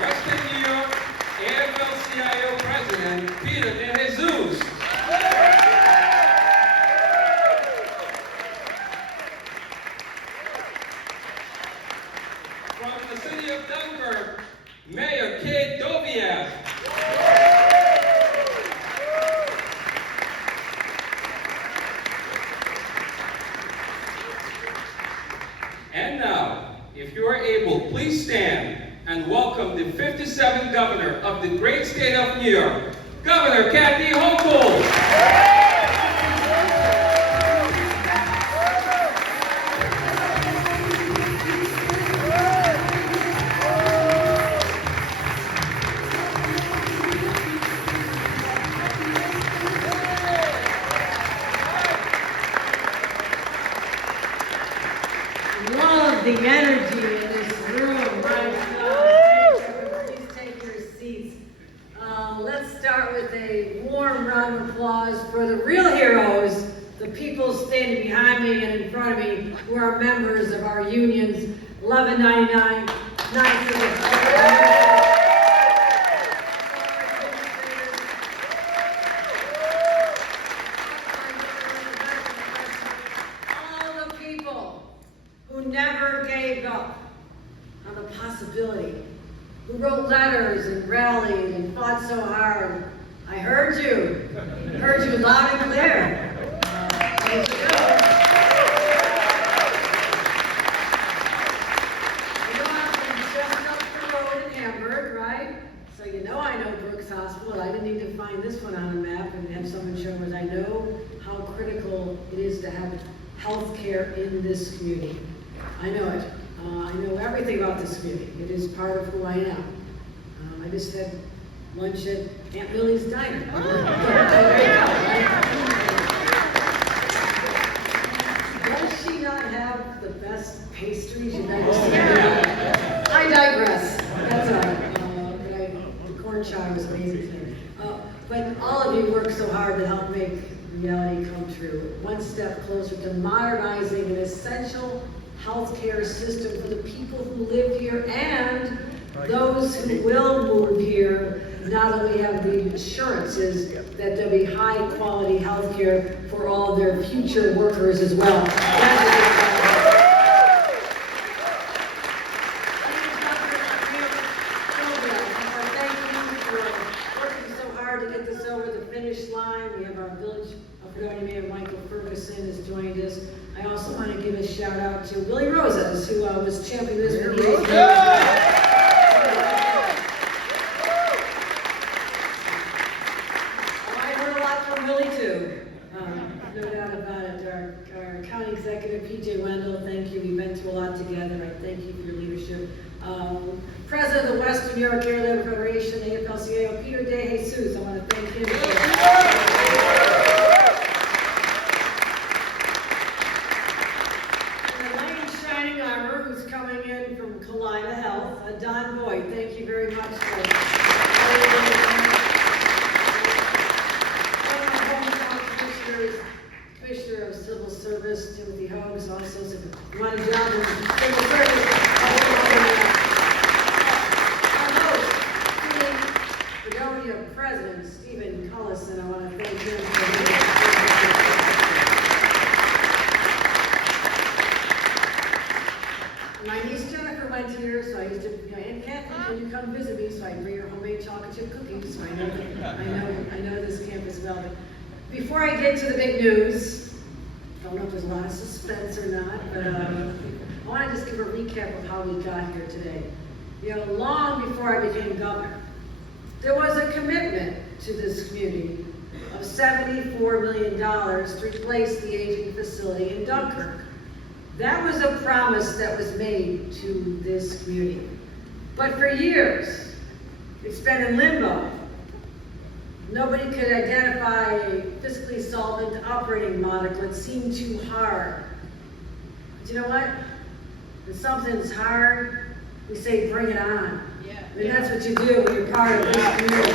Western New York AFL-CIO President Peter De Jesus. From the city of Dunkirk, Mayor Kate Doviak. And now, if you are able, please stand and welcome the 57th Governor of the great state of New York, Governor Kathy Hochul. Love the energy in this room. My God. Please take your seats. Let's start with a warm round of applause for the real heroes, the people standing behind me and in front of me, who are members of our unions, 1199, 934. Who never gave up on the possibility, who wrote letters and rallied and fought so hard. I heard you loud and clear. There you go. You know, I've been just up the road in Hamburg, right? So you know I know Brooks Hospital. I didn't need to find this one on a map and have someone show us. I know how critical it is to have health care in this community. I know it. I know everything about this community. It is part of who I am. I just had lunch at Aunt Millie's Diner. There you go. Does she not have the best pastries you've ever seen? I digress. That's all right. The corn chowder was amazing. But all of you work so hard to help make reality come true. One step closer to modernizing an essential healthcare system for the people who live here and those who will move here, now that we have the assurances that there'll be high quality healthcare for all their future workers as well. We have our Village of Fredonia Mayor Michael Ferguson has joined us. I also want to give a shout out to Willie Rosas, who was championing this for years. I heard a lot from Willie too. No doubt about it. Our county executive, PJ Wendell, thank you. We've been through a lot together. I thank you for your leadership. President of the Western New York Airline Federation, AFL-CIO, Peter De Jesus. I want to thank him. And the knight in shining armor, who's coming in from Kaleida Health, Don Boyd. Thank you very much for Commissioner of Civil Service, Timothy Hogues, also one job in civil service. Fredonia President Stephen Cullison, I want to thank him for my niece Jennifer went here, so I used to, Aunt Kathy, can you come visit me? So I bring her homemade chocolate chip cookies. So I know this campus well. But before I get to the big news, I don't know if there's a lot of suspense or not, but I want to just give a recap of how we got here today. Long before I became governor, there was a commitment to this community of $74 million to replace the aging facility in Dunkirk. That was a promise that was made to this community. But for years, it's been in limbo. Nobody could identify a fiscally solvent operating model. It seemed too hard. But you know what? When something's hard, we say, bring it on. Yeah. I mean, that's what you do when you're part of this community.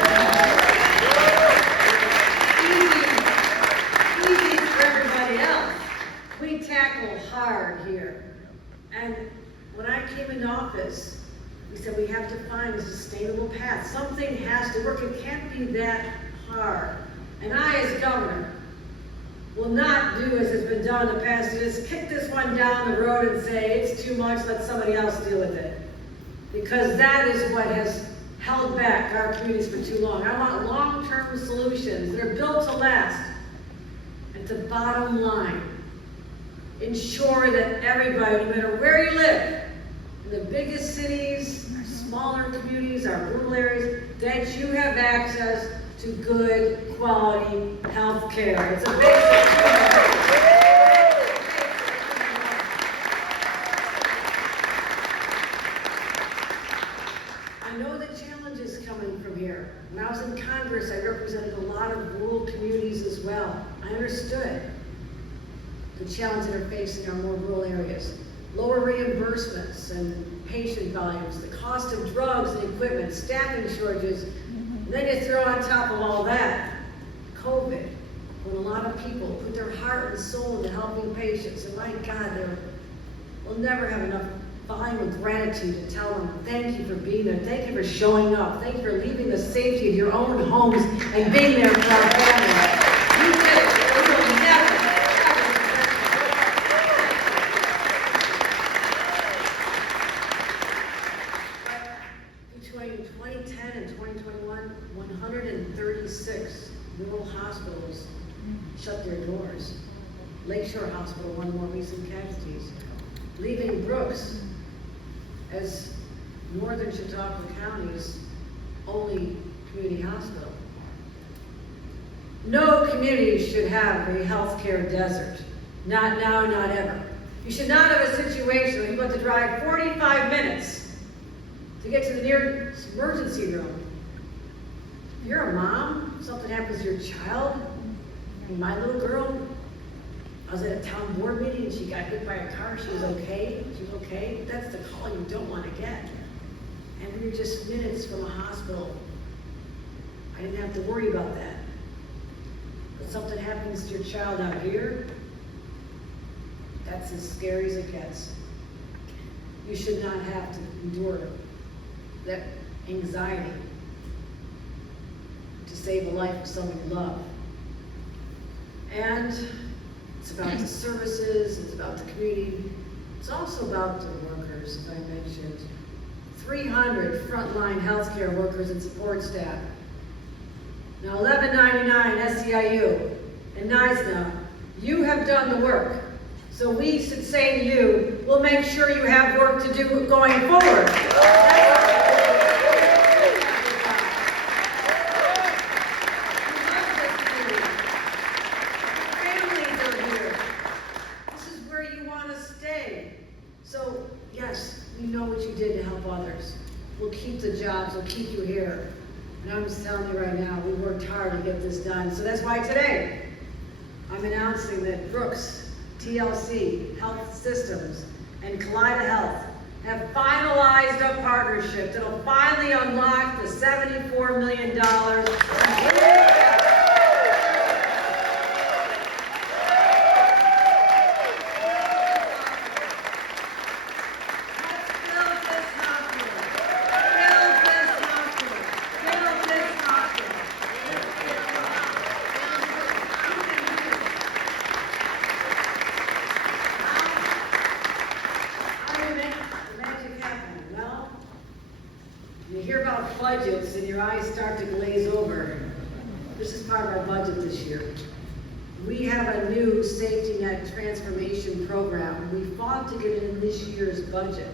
Easy for everybody else. We tackle hard here. And when I came into office, We said we have to find a sustainable path. Something has to work. It can't be that hard. And I, as governor, will not do as has been done in the past, just kick this one down the road and say, it's too much, let somebody else deal with it. Because that is what has held back our communities for too long. I want long-term solutions that are built to last. At the bottom line, ensure that everybody, no matter where you live, in the biggest cities, our smaller communities, our rural areas, that you have access to good quality health care. It's a basic I know the challenges coming from here. When I was in Congress, I represented a lot of rural communities as well. I understood the challenges that are facing our more rural areas. Lower reimbursements and patient volumes, the cost of drugs and equipment, staffing shortages. And then you throw on top of all that, COVID, when a lot of people put their heart and soul into helping patients. And my God, we'll never have enough volume of gratitude to tell them, thank you for being there, thank you for showing up, thank you for leaving the safety of your own homes and being there for our families. You did it. We will never, between 2010 and 2021, 136 rural hospitals shut their doors. Lakeshore Hospital, one of the more recent casualties. Leaving Brooks as northern Chautauqua County's only community hospital. No community should have a healthcare desert. Not now, not ever. You should not have a situation where you have to drive 45 minutes to get to the nearest emergency room. If you're a mom, something happens to your child, and my little girl, I was at a town board meeting and she got hit by a car. She was okay. She was okay. That's the call you don't want to get. And we were just minutes from a hospital. I didn't have to worry about that. But something happens to your child out here, that's as scary as it gets. You should not have to endure that anxiety to save a life of someone you love. And it's about the services, it's about the community, it's also about the workers, as I mentioned. 300 frontline healthcare workers and support staff. Now $11.99 SEIU and NYSNA, you have done the work. So we should say to you, we'll make sure you have work to do going forward. So, yes, we know what you did to help others. We'll keep the jobs, we'll keep you here. And I'm just telling you right now, we worked hard to get this done. So that's why today, I'm announcing that Brooks, TLC, Health Systems, and Kaleida Health have finalized a partnership that'll finally unlock the $74 million. You hear about budgets and your eyes start to glaze over. This is part of our budget this year. We have a new safety net transformation program. We fought to get it in this year's budget.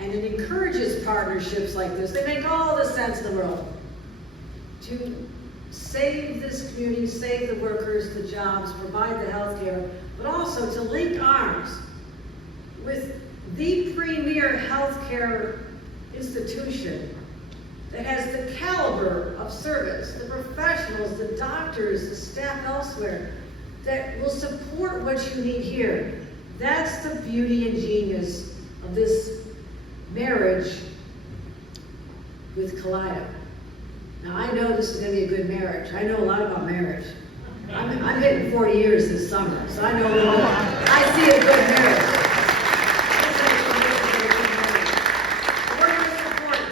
And it encourages partnerships like this. They make all the sense in the world to save this community, save the workers, the jobs, provide the health care, but also to link arms with the premier healthcare institution that has the caliber of service, the professionals, the doctors, the staff elsewhere, that will support what you need here. That's the beauty and genius of this marriage with Kaleida. Now I know this is going to be a good marriage. I know a lot about marriage. I'm hitting 40 years this summer, so I know a lot. I see a good marriage. We're going to support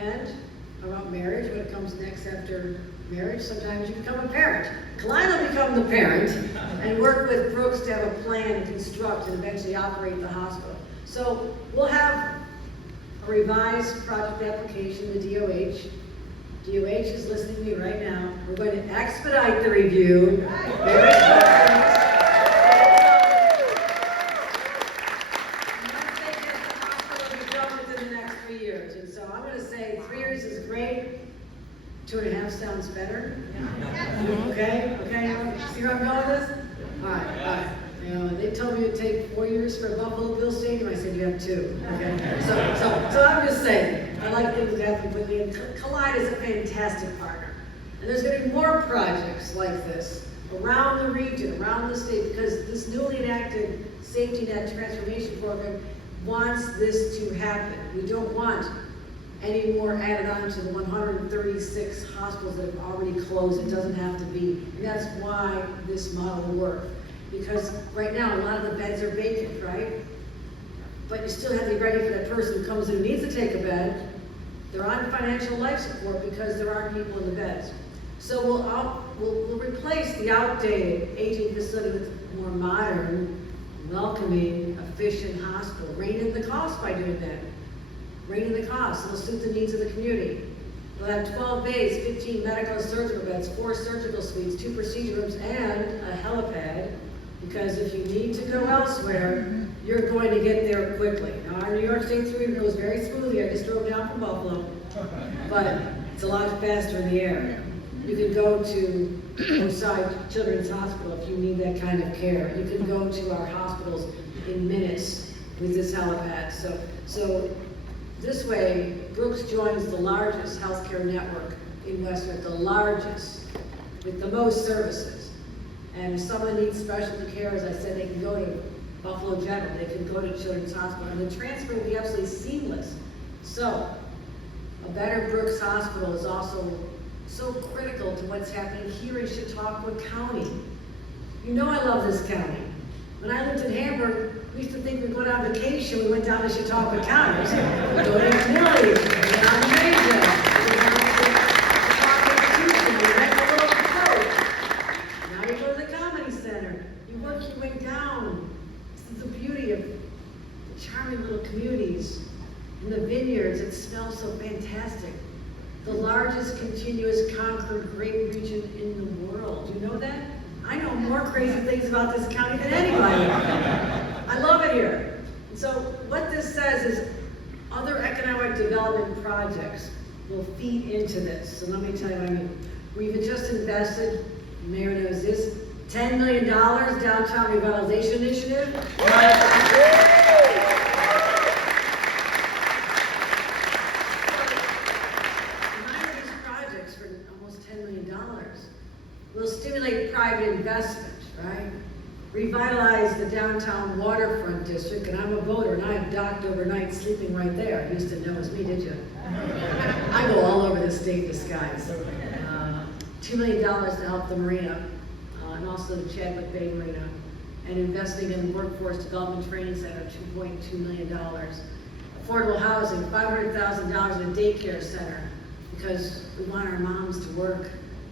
And about marriage, what comes next after marriage, sometimes you become a parent. Klein will become the parent and work with Brooks to have a plan to construct and eventually operate the hospital. So we'll have a revised project application to DOH. DOH is listening to me right now. We're going to expedite the review. Very quickly. Once they get the hospital, it'll be done within the next 3 years. And so I'm going to say 3 years is great. 2.5 sounds better. Okay? Okay? See where I'm going with this? All right. You know, they told me it'd take 4 years for a Buffalo Bill Stadium. I said, you have 2. Okay? So I'm just saying, I like things to happen quickly. And Collide is a fantastic partner. And there's going to be more projects like this around the region, around the state, because this newly enacted Safety Net Transformation Program wants this to happen. We don't want any more added on to the 136 hospitals that have already closed. It doesn't have to be. And that's why this model will work. Because right now, a lot of the beds are vacant, right? But you still have to be ready for that person who comes in and needs to take a bed. They're on financial life support because there aren't people in the beds. So we'll replace the outdated aging facility with a more modern, welcoming, efficient hospital. Rein in the cost by doing that. Rein in the cost. It'll suit the needs of the community. We'll have 12 bays, 15 medical and surgical beds, 4 surgical suites, 2 procedure rooms, and a helipad. Because if you need to go elsewhere, you're going to get there quickly. Now, our New York State 3 goes very smoothly. I just drove down from Buffalo, but it's a lot faster in the air. You can go to Osai Children's Hospital if you need that kind of care. You can go to our hospitals in minutes with this helipad. So this way, Brooks joins the largest healthcare network in Western, the largest, with the most services. And if someone needs specialty care, as I said, they can go to Buffalo General, they can go to Children's Hospital, and the transfer will be absolutely seamless. So, a better Brooks Hospital is also so critical to what's happening here in Chautauqua County. You know I love this county. When I lived in Hamburg, we used to think we'd go on vacation, we went down to Chautauqua County. We go to Millie, we go down to Major, we go down to Chautauqua Tucson, we rent a little boat. Now you go to the Comedy Center. You work your way down. This is the beauty of the charming little communities and the vineyards. It smells so fantastic. The largest continuous conquered grape region in the world. Do you know that? I know more crazy things about this county than anybody. I love it here. And so what this says is other economic development projects will feed into this. So let me tell you what I mean. We've just invested, the mayor knows this, $10 million downtown revitalization initiative. Will stimulate private investment, right? Revitalize the downtown waterfront district, and I'm a voter, and I docked overnight sleeping right there. You used to know as me, did you? I go all over the state disguise. $2 million to help the marina, and also the Chadwick Bay Marina, and investing in the Workforce Development Training Center, $2.2 million. Affordable housing, $500,000 in a daycare center, because we want our moms to work.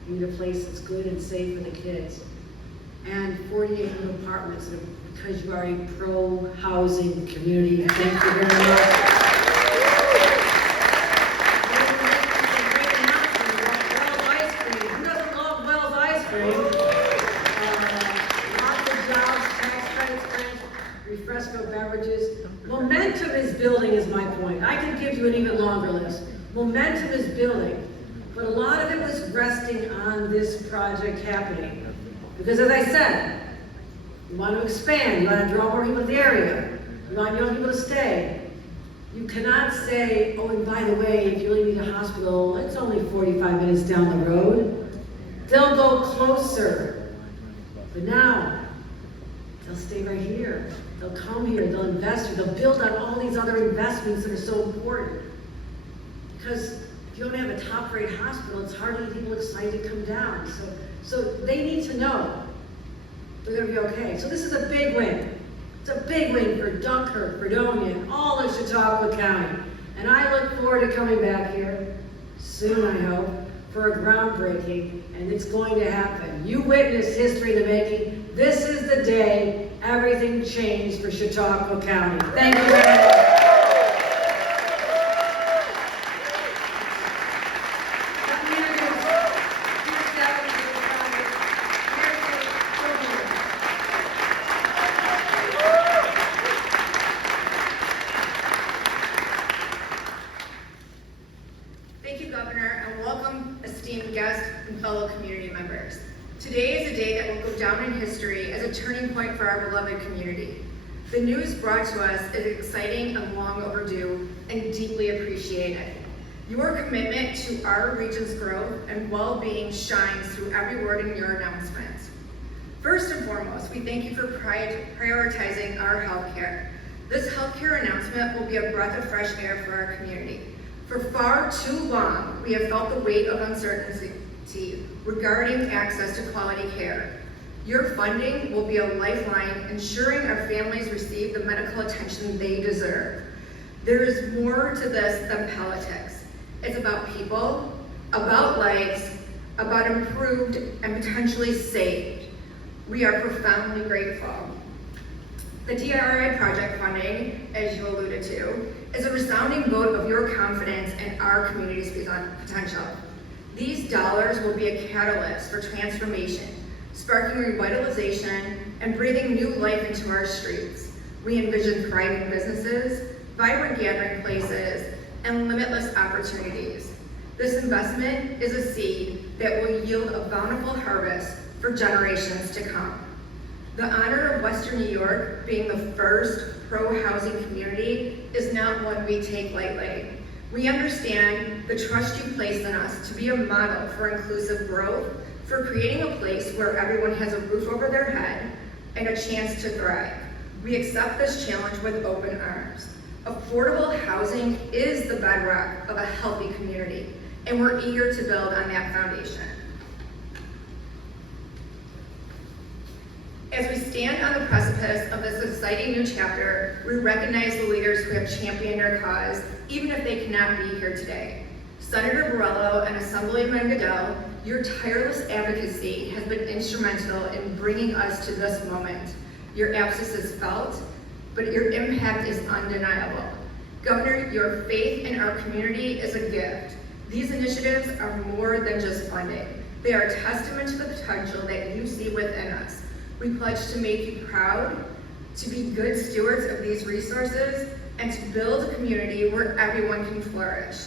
We need a place that's good and safe for the kids. And 48 new apartments, because you are a pro-housing community. Thank you very much. Wells Ice Cream. Who doesn't love Wells Ice Cream? Lots of jobs, tax credits, grants, refresco beverages. Momentum is building is my point. I can give you an even longer list. Momentum is building. But a lot of it was resting on this project happening. Because as I said, you want to expand, you want to draw more people to the area, you want young people to stay. You cannot say, oh, and by the way, if you really need a hospital, it's only 45 minutes down the road. They'll go closer. But now, they'll stay right here. They'll come here, they'll invest here, they'll build on all these other investments that are so important. Because if you don't have a top-rate hospital, it's hard to get people excited to come down. So they need to know they're going to be okay. So this is a big win. It's a big win for Dunkirk, Fredonia, and all of Chautauqua County. And I look forward to coming back here soon, I hope, for a groundbreaking, and it's going to happen. You witnessed history in the making. This is the day everything changed for Chautauqua County. Thank you very much. Thank you, Governor, and welcome, esteemed guests and fellow community members. Today is a day that will go down in history as a turning point for our beloved community. The news brought to us is exciting and long overdue and deeply appreciated. Your commitment to our region's growth and well-being shines through every word in your announcement. First and foremost, we thank you for prioritizing our healthcare. This healthcare announcement will be a breath of fresh air for our community. For far too long, we have felt the weight of uncertainty regarding access to quality care. Your funding will be a lifeline, ensuring our families receive the medical attention they deserve. There is more to this than politics. It's about people, about lives, about improved and potentially saved. We are profoundly grateful. The DRI project funding, as you alluded to, is a resounding vote of your confidence in our community's potential. These dollars will be a catalyst for transformation, sparking revitalization and breathing new life into our streets. We envision thriving businesses, vibrant gathering places, and limitless opportunities. This investment is a seed that will yield a bountiful harvest for generations to come. The honor of Western New York being the first pro-housing community is not one we take lightly. We understand the trust you place in us to be a model for inclusive growth, for creating a place where everyone has a roof over their head and a chance to thrive. We accept this challenge with open arms. Affordable housing is the bedrock of a healthy community, and we're eager to build on that foundation. As we stand on the precipice of this exciting new chapter, we recognize the leaders who have championed our cause, even if they cannot be here today. Senator Borrello and Assemblyman Goodell, your tireless advocacy has been instrumental in bringing us to this moment. Your absence is felt, but your impact is undeniable. Governor, your faith in our community is a gift. These initiatives are more than just funding. They are a testament to the potential that you see within us. We pledge to make you proud, to be good stewards of these resources, and to build a community where everyone can flourish.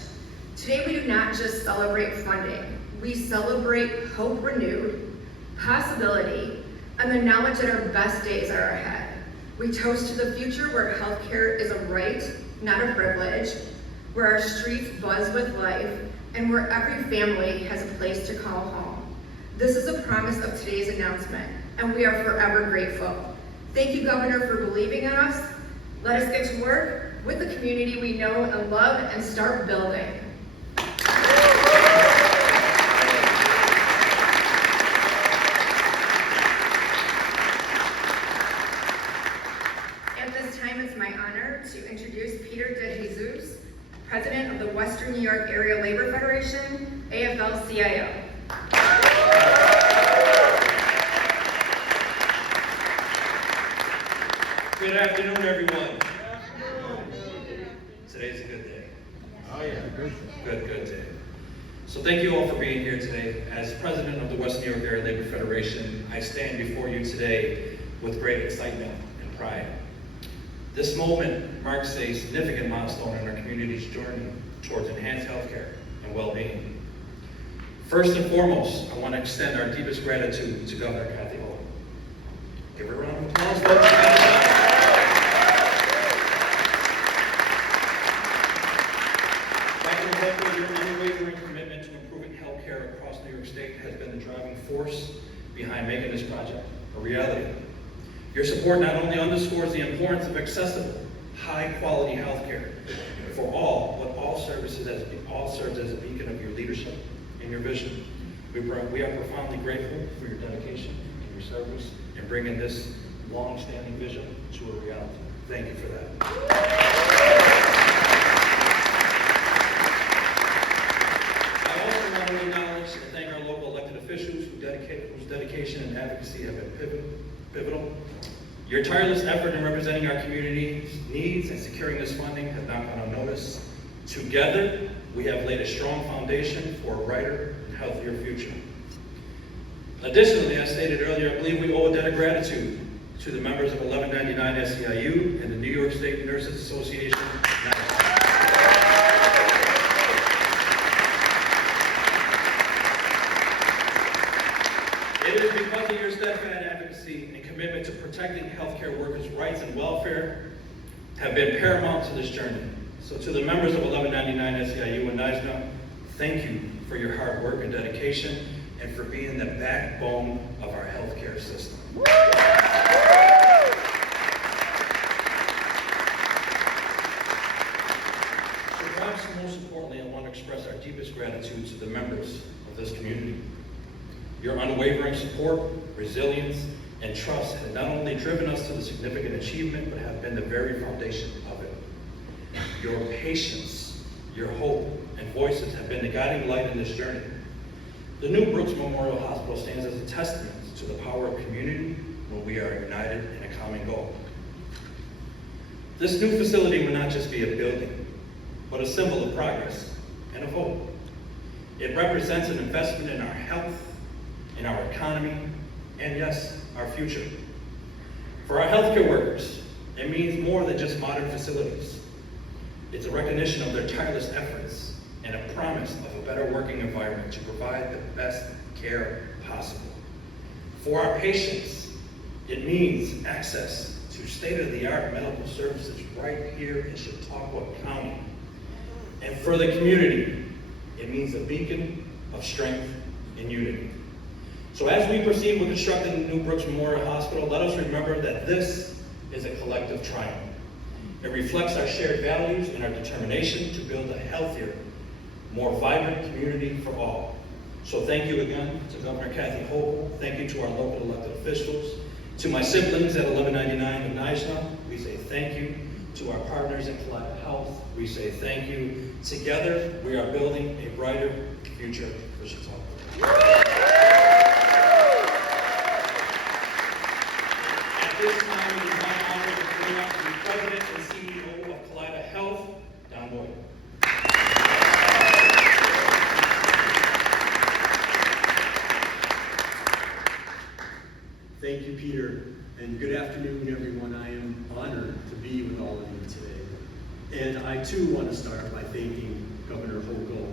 Today we do not just celebrate funding, we celebrate hope renewed, possibility, and the knowledge that our best days are ahead. We toast to the future where healthcare is a right, not a privilege, where our streets buzz with life, and where every family has a place to call home. This is a promise of today's announcement, and we are forever grateful. Thank you, Governor, for believing in us. Let us get to work with the community we know and love and start building. At this time, it's my honor to introduce Peter DeJesus, President of the Western New York Area Labor Federation, AFL-CIO. Good afternoon, everyone. Today's a good day. Oh, yeah. Good day. So thank you all for being here today. As President of the Western New York Area Labor Federation, I stand before you today with great excitement and pride. This moment marks a significant milestone in our community's journey towards enhanced healthcare and well-being. First and foremost, I want to extend our deepest gratitude to Governor Kathy Hochul. Give her a round of applause, folks. Your unwavering commitment to improving healthcare across New York State has been the driving force behind making this project a reality. Your support not only underscores the importance of accessible, high-quality healthcare for all, but all serves as a beacon of your leadership and your vision. We are profoundly grateful for your dedication and your service in bringing this long-standing vision to a reality. Thank you for that. advocacy have been pivotal. Your tireless effort in representing our community's needs and securing this funding have not gone unnoticed. Together, we have laid a strong foundation for a brighter and healthier future. Additionally, as stated earlier, I believe we owe a debt of gratitude to the members of 1199 SEIU and the New York State Nurses Association. It is because of your steadfast advocacy and commitment to protecting healthcare workers' rights and welfare have been paramount to this journey. So to the members of 1199 SEIU and NYSNA, thank you for your hard work and dedication and for being the backbone of our healthcare system. So perhaps most importantly, I want to express our deepest gratitude to the members of this community. Your unwavering support, resilience, and trust have not only driven us to the significant achievement, but have been the very foundation of it. Your patience, your hope, and voices have been the guiding light in this journey. The new Brooks Memorial Hospital stands as a testament to the power of community when we are united in a common goal. This new facility will not just be a building, but a symbol of progress and of hope. It represents an investment in our health, in our economy, and yes, our future. For our healthcare workers, it means more than just modern facilities. It's a recognition of their tireless efforts and a promise of a better working environment to provide the best care possible. For our patients, it means access to state-of-the-art medical services right here in Chautauqua County. And for the community, it means a beacon of strength and unity. So as we proceed with constructing the new Brooks Memorial Hospital, let us remember that this is a collective triumph. It reflects our shared values and our determination to build a healthier, more vibrant community for all. So thank you again to Governor Kathy Hochul. Thank you to our local elected officials. To my siblings at 1199 of NYSNA, we say thank you. To our partners in Kaleida Health, we say thank you. Together, we are building a brighter future for Chautauqua. At this time, it is my honor to bring up the President and CEO of Kaleida Health, Don Boyd. Thank you, Peter, and good afternoon, everyone. I am honored to be with all of you today. And I, too, want to start by thanking Governor Hochul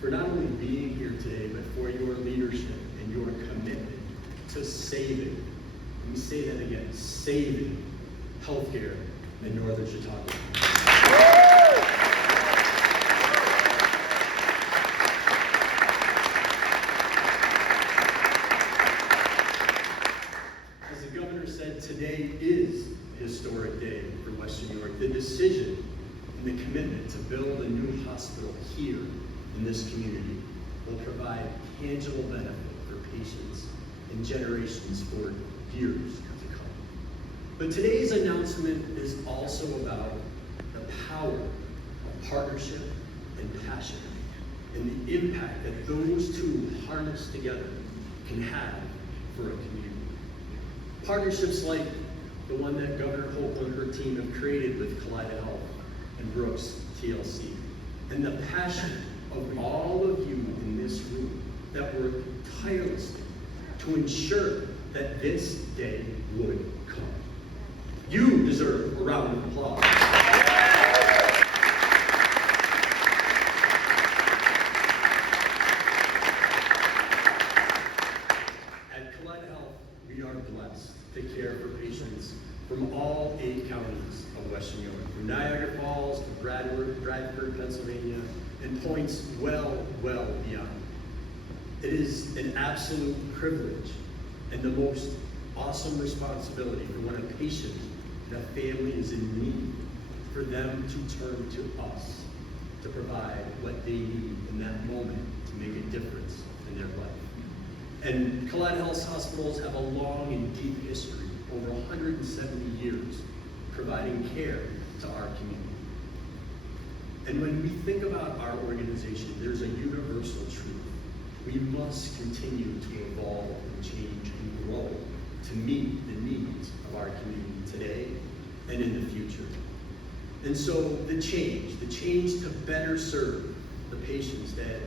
for not only being here today, but for your leadership and your commitment to saving, let me say that again, saving healthcare in Northern Chautauqua. Today is a historic day for Western New York. The decision and the commitment to build a new hospital here in this community will provide tangible benefit for patients and generations for years to come. But today's announcement is also about the power of partnership and passion and the impact that those two harnessed together can have for a community. Partnerships like the one that Governor Hochul and her team have created with Kaleida Health and Brooks TLC, and the passion of all of you in this room that work tirelessly to ensure that this day would come. You deserve a round of applause. To care for patients from all 8 counties of Western New York, from Niagara Falls to Bradford, Pennsylvania, and points well beyond. It is an absolute privilege and the most awesome responsibility for when a patient and a family is in need, for them to turn to us to provide what they need in that moment to make a difference in their life. And Kaleida Health hospitals have a long and deep history, over 170 years, providing care to our community. And when we think about our organization, there's a universal truth we must continue to evolve and change and grow to meet the needs of our community today and in the future. And so the change to better serve the patients that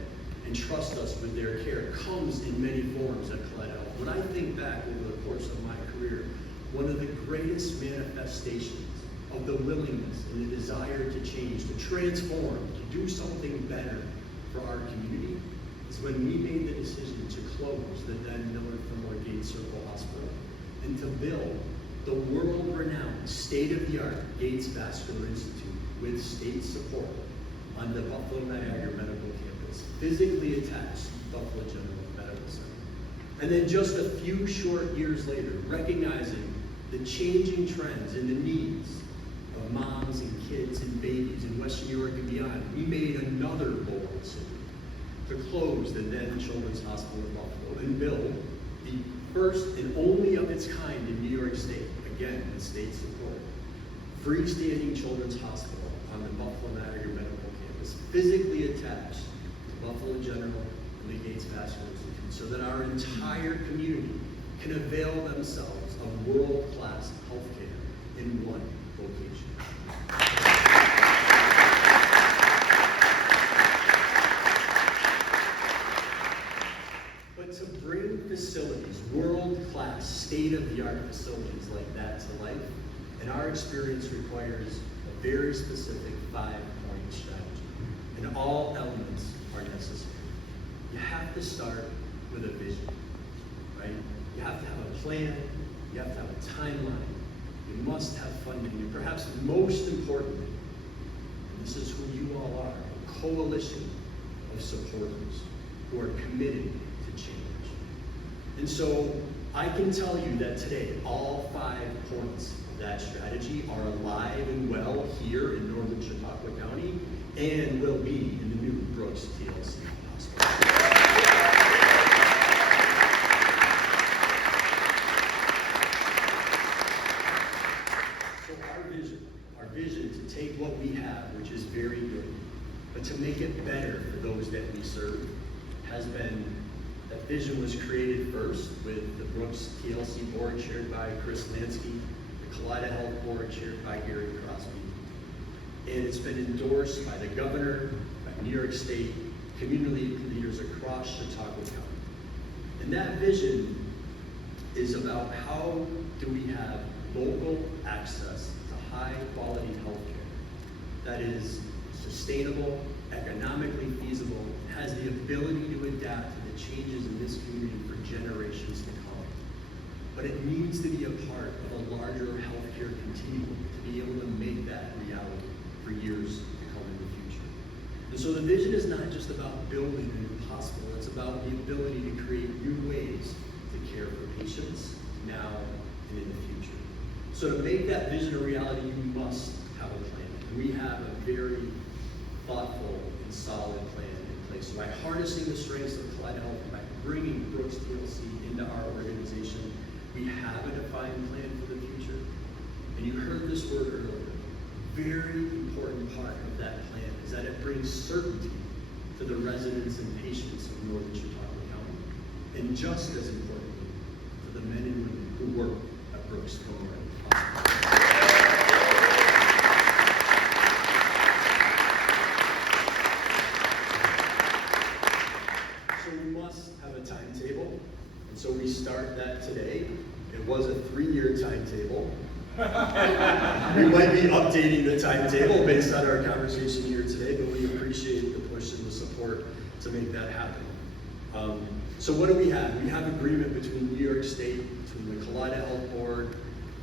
entrust us with their care comes in many forms at Collide Health. When I think back over the course of my career, one of the greatest manifestations of the willingness and the desire to change, to transform, to do something better for our community is when we made the decision to close the then Miller Fillmore Gates Circle Hospital and to build the world-renowned, state-of-the-art Gates Vascular Institute with state support on the Buffalo Niagara Medical Campus, physically attached to Buffalo General Medical Center. And then just a few short years later, recognizing the changing trends and the needs of moms and kids and babies in Western New York and beyond, we made another bold decision to close the then Children's Hospital of Buffalo and build the first and only of its kind in New York State, again with state support, freestanding children's hospital on the Buffalo Niagara Medical Campus, physically attached to Buffalo General and the Gates Vascular Institute, so that our entire community can avail themselves of world-class healthcare in one location. But to bring facilities, world-class, state-of-the-art facilities like that to life, in our experience requires a very specific 5-point strategy, and all elements are necessary. You have to start with a vision, right? You have to have a plan, you have to have a timeline, you must have funding, and perhaps most importantly, and this is who you all are, a coalition of supporters who are committed to change. And so I can tell you that today, all 5 points of that strategy are alive and well here in northern Chautauqua County and will be in the new Brooks TLC Hospital. Our vision to take what we have, which is very good, but to make it better for those that we serve, has been, that vision was created first with the Brooks TLC board chaired by Chris Lansky, the Collide Health board chaired by Gary Crosby. And it's been endorsed by the governor, by New York State, community leaders across Chautauqua County. And that vision is about how do we have local access to high quality healthcare that is sustainable, economically feasible, has the ability to adapt to the changes in this community for generations to come. But it needs to be a part of a larger healthcare continuum to be able to make that reality for years to come in the future. And so the vision is not just about building a new hospital, it's about the ability to create new ways to care for patients now and in the future. So to make that vision a reality, you must have a plan. And we have a very thoughtful and solid plan in place. So by harnessing the strengths of Collide Health and by bringing Brooks TLC into our organization, we have a defined plan for the future. And you heard this word earlier. Very important part of that plan is that it brings certainty to the residents and patients of northern Chautauqua County, and just as importantly, to the men and women who work at Brooks Fillmore Hospital. So we must have a timetable, and so we start that today. It was a 3-year timetable. We might be updating the timetable based on our conversation here today, but we appreciate the push and the support to make that happen. So what do we have? We have agreement between New York State, between the Collide Health Board,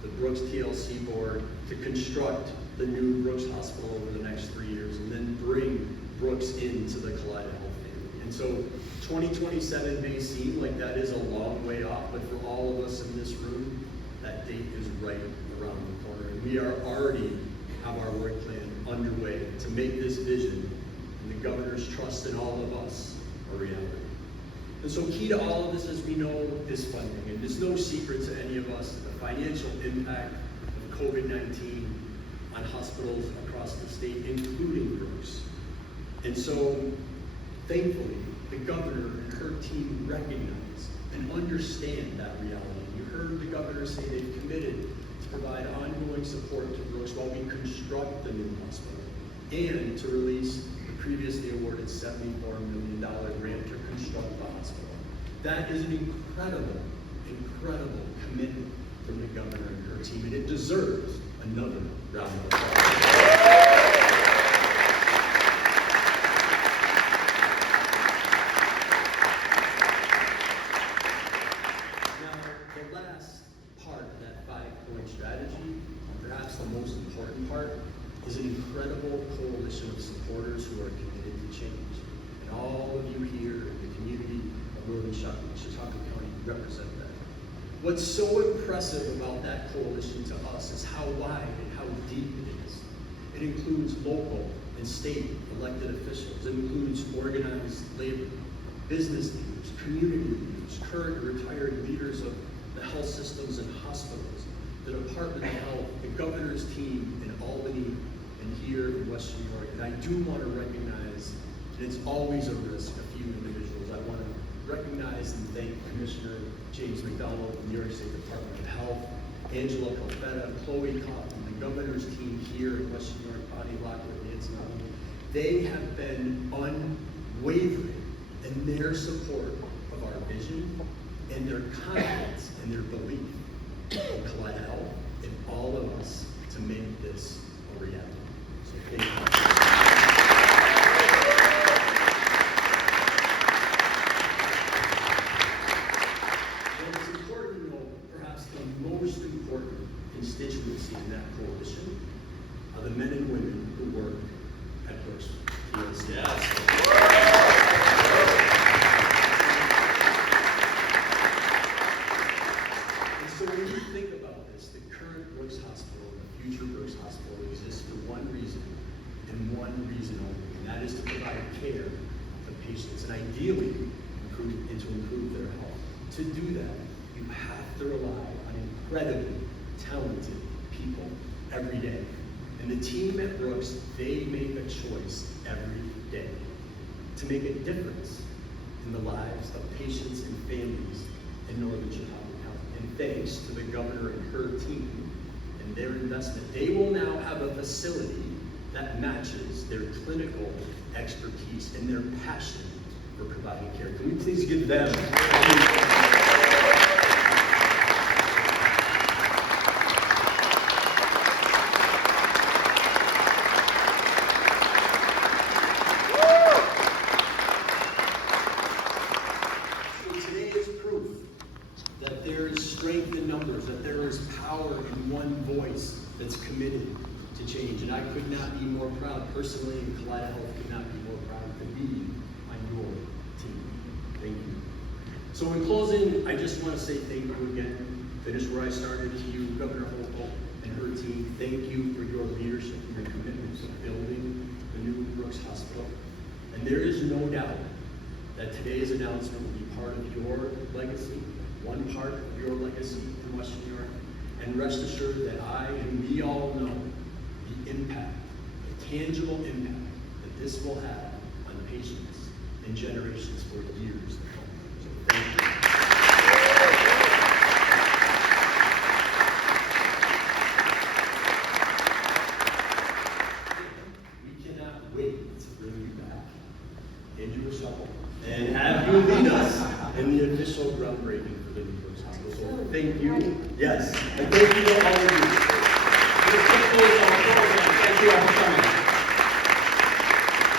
the Brooks TLC Board, to construct the new Brooks Hospital over the next 3 years, and then bring Brooks into the Collide Health family. And so 2027 may seem like that is a long way off, but for all of us in this room, that date is right around the corner. And we are already have our work plan underway to make this vision and the governor's trust in all of us a reality. And so key to all of this, as we know, is funding. And it's no secret to any of us the financial impact of COVID-19 on hospitals across the state, including Brooks. And so, thankfully, the governor and her team recognize and understand that reality. You heard the governor say they've committed to provide ongoing support to Brooks while we construct the new hospital and to release the previously awarded $74 million grant to construct the hospital. That is an incredible, incredible commitment from the governor and her team, and it deserves another round of applause. Most important part is an incredible coalition of supporters who are committed to change. And all of you here in the community of Northern Chautauqua County represent that. What's so impressive about that coalition to us is how wide and how deep it is. It includes local and state elected officials. It includes organized labor, business leaders, community leaders, current and retired leaders of the health systems and hospitals, the Department of Health, the governor's team in Albany and here in Western New York. And I do want to recognize, and it's always a risk, a few individuals. I want to recognize and thank Commissioner James McDonald of the New York State Department of Health, Angela Calfetta, Chloe Kaufman, the governor's team here in Western New York, Bonnie Lockwood, Nancy Nolan. They have been unwavering in their support of our vision and their confidence and their belief in Kaleida Health and all of us to make this a reality. So thank you. And it's important to know, perhaps the most important constituency in that coalition are the men and women who work at Brooks PLC. Yes. So when you think about this, the current Brooks Hospital and the future Brooks Hospital exists for one reason and one reason only, and that is to provide care to patients and ideally improve their health. To do that, you have to rely on incredibly talented people every day. And the team at Brooks, they make a choice every day to make a difference in the lives of patients and families in Northern Chautauqua. And thanks to the governor and her team and their investment, they will now have a facility that matches their clinical expertise and their passion for providing care. Can we please give them strength in numbers, that there is power in one voice that's committed to change. And I could not be more proud, personally, and Kaleida Health could not be more proud to be on your team. Thank you. So in closing, I just want to say thank you again. Finish where I started to you, Governor Hochul and her team. Thank you for your leadership and your commitment to building the new Brooks Hospital. And there is no doubt that today's announcement will be part of your legacy, one part of your legacy in Western New York. And rest assured that I and we all know the impact, the tangible impact that this will have on patients and generations for years to come. So thank you. We cannot wait to bring you back into a shuffle and have you lead us in the official groundbreaking for the new Brooks Hospital. So thank you. Yes, and thank you to all of you.